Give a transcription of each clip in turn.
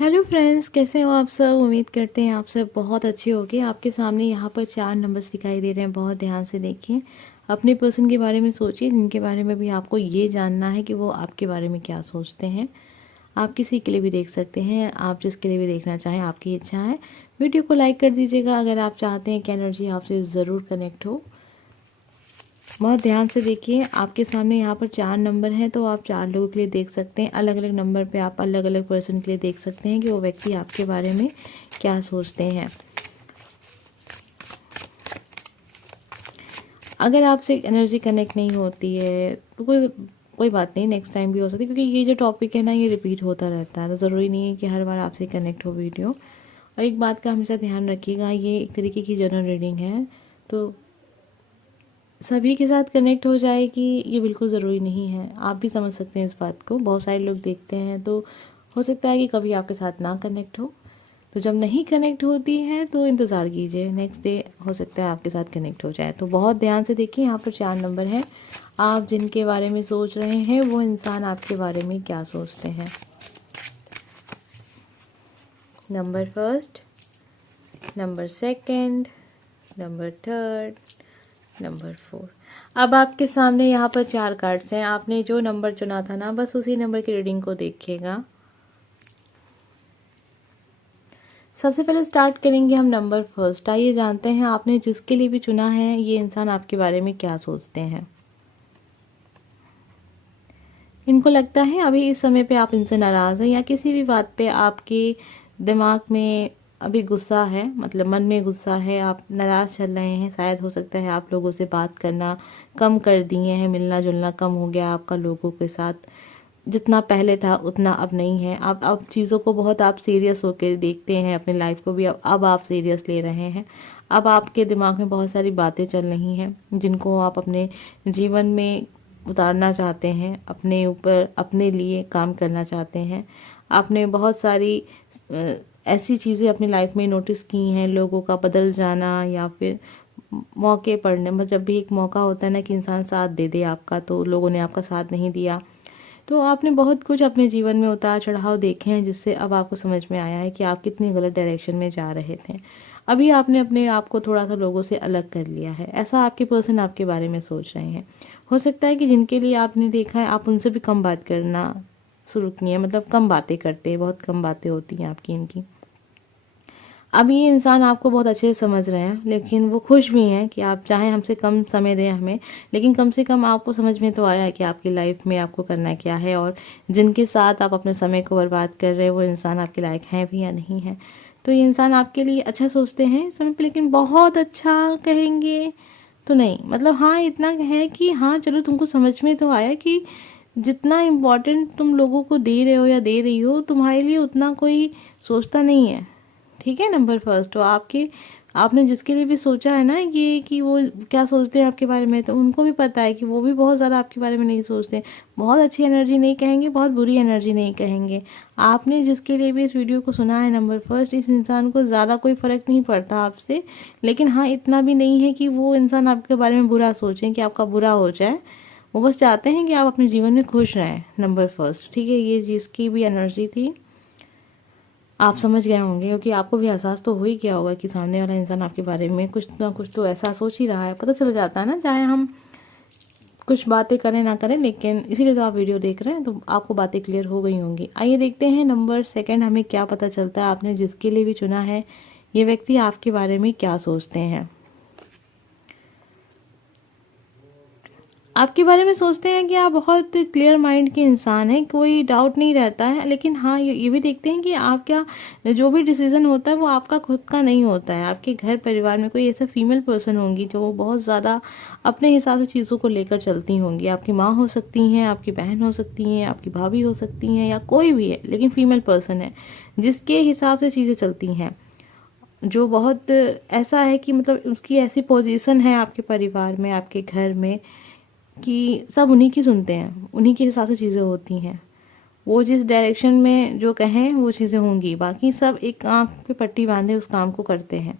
Hello friends, कैसे हो आप सब। उम्मीद करते हैं आप सब बहुत अच्छे होंगे। आपके सामने यहाँ पर 4 नंबर्स दिखाई दे रहे हैं। बहुत ध्यान से देखिए, अपने पर्सन के बारे में सोचिए, जिनके बारे में भी आपको ये जानना है कि वो आपके बारे में क्या सोचते हैं। आप किसी के लिए भी देख सकते हैं, आप जिसके लिए भी देखना चाहें, आपकी इच्छा है। वीडियो को लाइक कर दीजिएगा अगर आप चाहते हैं कि एनर्जी आपसे ज़रूर कनेक्ट हो। बहुत ध्यान से देखिए, आपके सामने यहाँ पर 4 नंबर हैं, तो आप 4 लोगों के लिए देख सकते हैं। अलग अलग नंबर पे आप अलग अलग पर्सन के लिए देख सकते हैं कि वो व्यक्ति आपके बारे में क्या सोचते हैं। अगर आपसे एनर्जी कनेक्ट नहीं होती है तो कोई कोई बात नहीं, नेक्स्ट टाइम भी हो सकती है, क्योंकि ये जो टॉपिक है ना, ये रिपीट होता रहता है, तो ज़रूरी नहीं है कि हर बार आपसे कनेक्ट हो वीडियो। और एक बात का हमेशा ध्यान रखिएगा, ये एक तरीके की जनरल रीडिंग है, तो सभी के साथ कनेक्ट हो जाएगी ये बिल्कुल ज़रूरी नहीं है। आप भी समझ सकते हैं इस बात को। बहुत सारे लोग देखते हैं, तो हो सकता है कि कभी आपके साथ ना कनेक्ट हो। तो जब नहीं कनेक्ट होती है तो इंतज़ार कीजिए, नेक्स्ट डे हो सकता है आपके साथ कनेक्ट हो जाए। तो बहुत ध्यान से देखिए, यहाँ पर 4 नंबर हैं। आप जिनके बारे में सोच रहे हैं वो इंसान आपके बारे में क्या सोचते हैं। Number first, number second, number third, number 4। अब आपके सामने यहाँ पर 4 कार्ड्स हैं। आपने जो नंबर चुना था ना, बस उसी नंबर की रीडिंग को देखिएगा। सबसे पहले स्टार्ट करेंगे हम नंबर फर्स्ट। आइए जानते हैं आपने जिसके लिए भी चुना है ये इंसान आपके बारे में क्या सोचते हैं। इनको लगता है अभी इस समय पे आप इनसे नाराज़ हैं, या किसी भी बात पे आपके दिमाग में अभी गुस्सा है, मतलब मन में गुस्सा है, आप नाराज़ चल रहे हैं। शायद हो सकता है आप लोगों से बात करना कम कर दिए हैं, मिलना जुलना कम हो गया आपका लोगों के साथ। जितना पहले था उतना अब नहीं है। अब चीज़ों को बहुत आप सीरियस होकर देखते हैं, अपनी लाइफ को भी अब आप सीरियस ले रहे हैं। अब आपके दिमाग में बहुत सारी बातें चल रही हैं जिनको आप अपने जीवन में उतारना चाहते हैं, अपने ऊपर अपने लिए काम करना चाहते हैं। आपने बहुत सारी ऐसी चीज़ें अपनी लाइफ में नोटिस की हैं, लोगों का बदल जाना, या फिर मौके पड़ने। मतलब जब भी एक मौका होता है ना कि इंसान साथ दे दे आपका, तो लोगों ने आपका साथ नहीं दिया। तो आपने बहुत कुछ अपने जीवन में उतार चढ़ाव देखे हैं, जिससे अब आपको समझ में आया है कि आप कितनी गलत डायरेक्शन में जा रहे थे। अभी आपने अपने आप को थोड़ा सा लोगों से अलग कर लिया है, ऐसा आपके पर्सन आपके बारे में सोच रहे हैं। हो सकता है कि जिनके लिए आपने देखा है आप उनसे भी कम बात करना शुरू किए हैं, मतलब कम बातें करते हैं, बहुत कम बातें होती हैं आपकी इनकी। अब ये इंसान आपको बहुत अच्छे से समझ रहे हैं, लेकिन वो खुश भी हैं कि आप चाहें हमसे कम समय दें हमें, लेकिन कम से कम आपको समझ में तो आया है कि आपकी लाइफ में आपको करना क्या है, और जिनके साथ आप अपने समय को बर्बाद कर रहे हैं वो इंसान आपके लायक हैं भी या नहीं है। तो ये इंसान आपके लिए अच्छा सोचते हैं इस समय पे, लेकिन बहुत अच्छा कहेंगे तो नहीं। मतलब हाँ, इतना है कि हाँ चलो, तुमको समझ में तो आया कि जितना इम्पोर्टेंट तुम लोगों को दे रहे हो या दे रही हो, तुम्हारे लिए उतना कोई सोचता नहीं है। ठीक है, नंबर फर्स्ट। तो आपने जिसके लिए भी सोचा है ना ये कि वो क्या सोचते हैं आपके बारे में, तो उनको भी पता है कि वो भी बहुत ज़्यादा आपके बारे में नहीं सोचते। बहुत अच्छी एनर्जी नहीं कहेंगे, बहुत बुरी एनर्जी नहीं कहेंगे। आपने जिसके लिए भी इस वीडियो को सुना है नंबर फर्स्ट, इस इंसान को ज़्यादा कोई फ़र्क नहीं पड़ता आपसे, लेकिन हाँ इतना भी नहीं है कि वो इंसान आपके बारे में बुरा सोचें, कि आपका बुरा हो जाए। वो बस चाहते हैं कि आप अपने जीवन में खुश रहें, नंबर फर्स्ट। ठीक है, ये जिसकी भी एनर्जी थी आप समझ गए होंगे, क्योंकि आपको भी एहसास तो हो ही गया होगा कि सामने वाला इंसान आपके बारे में कुछ ना कुछ तो ऐसा सोच ही रहा है। पता चल जाता है ना, चाहे हम कुछ बातें करें ना करें, लेकिन इसीलिए तो आप वीडियो देख रहे हैं, तो आपको बातें क्लियर हो गई होंगी। आइए देखते हैं नंबर सेकंड हमें क्या पता चलता है। आपने जिसके लिए भी चुना है ये व्यक्ति आपके बारे में क्या सोचते हैं। आपके बारे में सोचते हैं कि आप बहुत क्लियर माइंड के इंसान हैं, कोई डाउट नहीं रहता है। लेकिन हाँ, ये भी देखते हैं कि आप क्या जो भी डिसीजन होता है वो आपका खुद का नहीं होता है। आपके घर परिवार में कोई ऐसा फीमेल पर्सन होंगी जो बहुत ज़्यादा अपने हिसाब से चीज़ों को लेकर चलती होंगी। आपकी माँ हो सकती हैं, आपकी बहन हो सकती हैं, आपकी भाभी हो सकती हैं, या कोई भी है, लेकिन फीमेल पर्सन है जिसके हिसाब से चीज़ें चलती हैं, जो बहुत ऐसा है कि मतलब उसकी ऐसी पोजीशन है आपके परिवार में, आपके घर में, कि सब उन्हीं की सुनते हैं, उन्हीं के हिसाब से चीज़ें होती हैं। वो जिस डायरेक्शन में जो कहें वो चीज़ें होंगी, बाकी सब एक आँख पे पट्टी बांधे उस काम को करते हैं।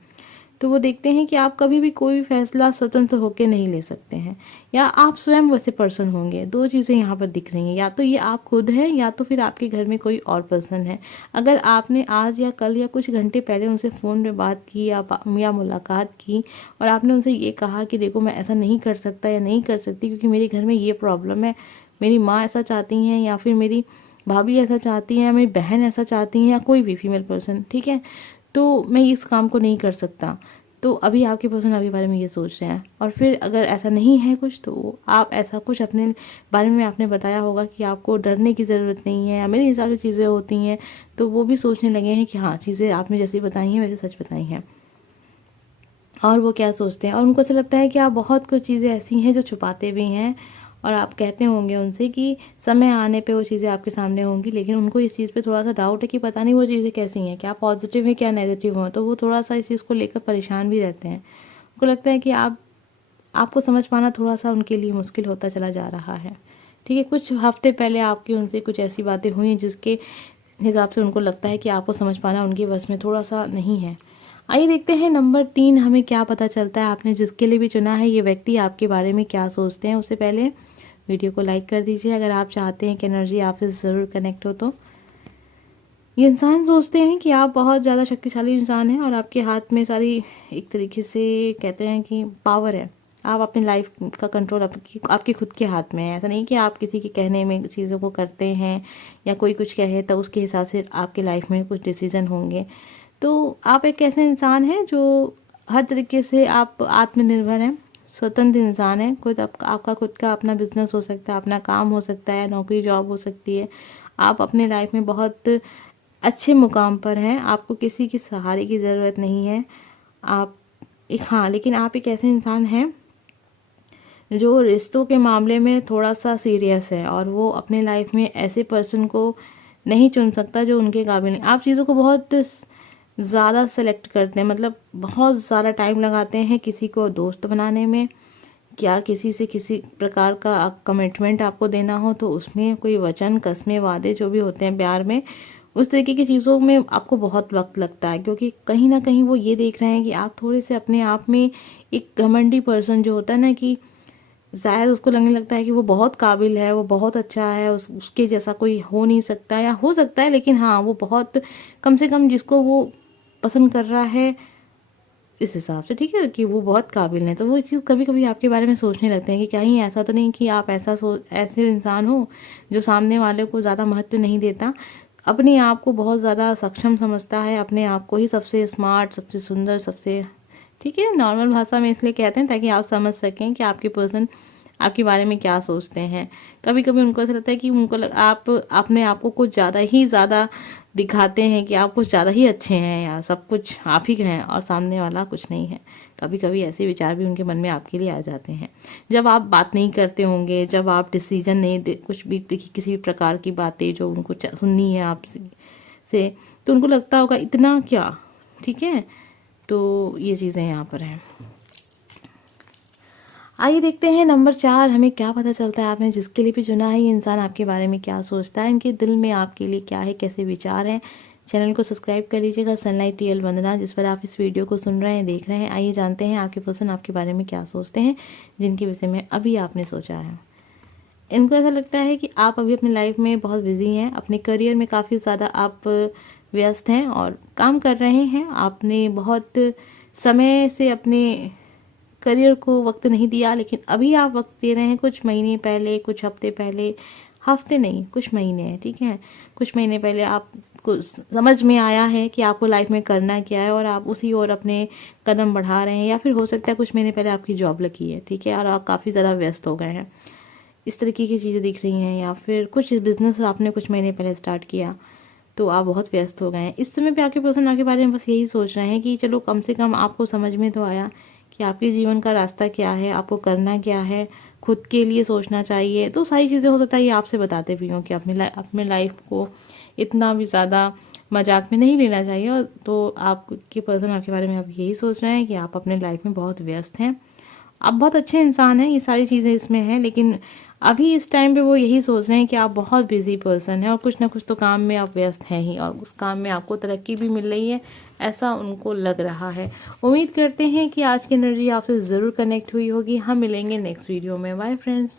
तो वो देखते हैं कि आप कभी भी कोई भी फैसला स्वतंत्र होकर नहीं ले सकते हैं, या आप स्वयं वैसे पर्सन होंगे। दो चीज़ें यहाँ पर दिख रही हैं, या तो ये आप खुद हैं या तो फिर आपके घर में कोई और पर्सन है। अगर आपने आज या कल या कुछ घंटे पहले उनसे फ़ोन पे बात की या मुलाकात की और आपने उनसे ये कहा कि देखो मैं ऐसा नहीं कर सकता या नहीं कर सकती क्योंकि मेरे घर में ये प्रॉब्लम है, मेरी माँ ऐसा चाहती हैं या फिर मेरी भाभी ऐसा चाहती हैं, मेरी बहन ऐसा चाहती हैं, या कोई भी फीमेल पर्सन, ठीक है, तो मैं इस काम को नहीं कर सकता। तो अभी आपके पर्सन आपके बारे में ये सोच रहे हैं। और फिर अगर ऐसा नहीं है कुछ, तो आप ऐसा कुछ अपने बारे में आपने बताया होगा कि आपको डरने की ज़रूरत नहीं है, या मेरे हिसाब से चीज़ें होती हैं, तो वो भी सोचने लगे हैं कि हाँ, चीज़ें आपने जैसी बताई हैं वैसे सच बताई हैं। और वो क्या सोचते हैं, और उनको ऐसा लगता है कि आप बहुत कुछ चीज़ें ऐसी हैं जो छुपाते भी हैं, और आप कहते होंगे उनसे कि समय आने पे वो चीज़ें आपके सामने होंगी, लेकिन उनको इस चीज़ पे थोड़ा सा डाउट है कि पता नहीं वो चीज़ें कैसी हैं, क्या पॉजिटिव है क्या नेगेटिव हो, तो वो थोड़ा सा इस चीज़ को लेकर परेशान भी रहते हैं। उनको लगता है कि आपको समझ पाना थोड़ा सा उनके लिए मुश्किल होता चला जा रहा है, ठीक है। कुछ हफ्ते पहले आपकी उनसे कुछ ऐसी बातें हुई जिसके हिसाब से उनको लगता है कि आपको समझ पाना उनके बस में थोड़ा सा नहीं है। आइए देखते हैं नंबर 3 हमें क्या पता चलता है, आपने जिसके लिए भी चुना है ये व्यक्ति आपके बारे में क्या सोचते हैं। उससे पहले वीडियो को लाइक कर दीजिए अगर आप चाहते हैं कि एनर्जी आपसे ज़रूर कनेक्ट हो। तो ये इंसान सोचते हैं कि आप बहुत ज़्यादा शक्तिशाली इंसान हैं और आपके हाथ में सारी, एक तरीके से कहते हैं कि पावर है। आप अपनी लाइफ का कंट्रोल आपके खुद के हाथ में है। ऐसा नहीं कि आप किसी के कहने में चीज़ों को करते हैं, या कोई कुछ कहे तो उसके हिसाब से आपकी लाइफ में कुछ डिसीजन होंगे। तो आप एक ऐसे इंसान हैं जो हर तरीके से आप आत्मनिर्भर हैं, स्वतंत्र इंसान है। खुद आपका खुद का अपना बिजनेस हो सकता है, अपना काम हो सकता है, नौकरी जॉब हो सकती है। आप अपने लाइफ में बहुत अच्छे मुकाम पर हैं, आपको किसी की सहारे की ज़रूरत नहीं है। आप लेकिन आप एक ऐसे इंसान हैं जो रिश्तों के मामले में थोड़ा सा सीरियस है, और वो अपने लाइफ में ऐसे पर्सन को नहीं चुन सकता जो उनके काबिल नहीं। आप चीज़ों को बहुत ज़्यादा सेलेक्ट करते हैं, मतलब बहुत ज़्यादा टाइम लगाते हैं किसी को दोस्त बनाने में, क्या किसी से किसी प्रकार का कमिटमेंट आपको देना हो तो उसमें कोई वचन, कस्में, वादे जो भी होते हैं प्यार में, उस तरीके की चीज़ों में आपको बहुत वक्त लगता है, क्योंकि कहीं ना कहीं वो ये देख रहे हैं कि आप थोड़े से अपने आप में एक घमंडी पर्सन जो होता है ना, कि शायद उसको लगने लगता है कि वो बहुत काबिल है, वो बहुत अच्छा है, उसके जैसा कोई हो नहीं सकता, या हो सकता है लेकिन हाँ वो बहुत, कम से कम जिसको वो पसंद कर रहा है इस हिसाब से, ठीक है, कि वो बहुत काबिल है। तो वो चीज़ कभी कभी आपके बारे में सोचने लगते हैं कि कहीं ऐसा तो नहीं कि आप ऐसे इंसान हो जो सामने वाले को ज़्यादा महत्व नहीं देता, अपने आप को बहुत ज़्यादा सक्षम समझता है, अपने आप को ही सबसे स्मार्ट, सबसे सुंदर, सबसे, ठीक है, नॉर्मल भाषा में इसलिए कहते हैं ताकि आप समझ सकें कि आपके पर्सन आपके बारे में क्या सोचते हैं। कभी कभी उनको ऐसा लगता है कि आप अपने आप को कुछ ज़्यादा दिखाते हैं कि आप कुछ ज़्यादा ही अच्छे हैं, या सब कुछ आप ही हैं और सामने वाला कुछ नहीं है। कभी कभी ऐसे विचार भी उनके मन में आपके लिए आ जाते हैं। जब आप बात नहीं करते होंगे, जब आप डिसीजन नहीं दे, कुछ भी किसी भी प्रकार की बातें जो उनको सुननी है आपसे, तो उनको लगता होगा इतना क्या, ठीक है। तो ये चीज़ें यहाँ पर हैं। आइए देखते हैं नंबर 4 हमें क्या पता चलता है, आपने जिसके लिए भी चुना है ये इंसान आपके बारे में क्या सोचता है, इनके दिल में आपके लिए क्या है, कैसे विचार हैं। चैनल को सब्सक्राइब कर लीजिएगा, सनलाइट टीएल वंदना, जिस पर आप इस वीडियो को सुन रहे हैं, देख रहे हैं। आइए जानते हैं आपके पर्सन आपके बारे में क्या सोचते हैं, जिनके विषय में अभी आपने सोचा है। इनको ऐसा लगता है कि आप अभी अपनी लाइफ में बहुत बिजी हैं, अपने करियर में काफ़ी ज़्यादा आप व्यस्त हैं और काम कर रहे हैं। आपने बहुत समय से अपने करियर को वक्त नहीं दिया, लेकिन अभी आप वक्त दे रहे हैं। कुछ महीने पहले, कुछ हफ्ते पहले, हफ्ते नहीं कुछ महीने हैं, ठीक है, कुछ महीने पहले आपको समझ में आया है कि आपको लाइफ में करना क्या है, और आप उसी ओर अपने कदम बढ़ा रहे हैं। या फिर हो सकता है कुछ महीने पहले आपकी जॉब लगी है, ठीक है, और आप काफ़ी ज़्यादा व्यस्त हो गए हैं, इस तरीके की चीज़ें दिख रही हैं। या फिर कुछ बिजनेस आपने कुछ महीने पहले स्टार्ट किया तो आप बहुत व्यस्त हो गए हैं। इस समय पे आपके पर्सन आपके बारे में बस यही सोच रहे हैं कि चलो कम से कम आपको समझ में तो आया कि आपके जीवन का रास्ता क्या है, आपको करना क्या है, खुद के लिए सोचना चाहिए। तो सारी चीज़ें हो सकता है ये आपसे बताते भी हों कि अपने लाइफ को इतना भी ज़्यादा मजाक में नहीं लेना चाहिए। और तो आपके पर्सन आपके बारे में अब यही सोच रहे हैं कि आप अपने लाइफ में बहुत व्यस्त हैं, आप बहुत अच्छे इंसान हैं, ये सारी चीज़ें इसमें हैं, लेकिन अभी इस टाइम पे वो यही सोच रहे हैं कि आप बहुत बिजी पर्सन हैं और कुछ ना कुछ तो काम में आप व्यस्त हैं ही, और उस काम में आपको तरक्की भी मिल रही है, ऐसा उनको लग रहा है। उम्मीद करते हैं कि आज की एनर्जी आपसे ज़रूर कनेक्ट हुई होगी। हम मिलेंगे नेक्स्ट वीडियो में। Bye friends.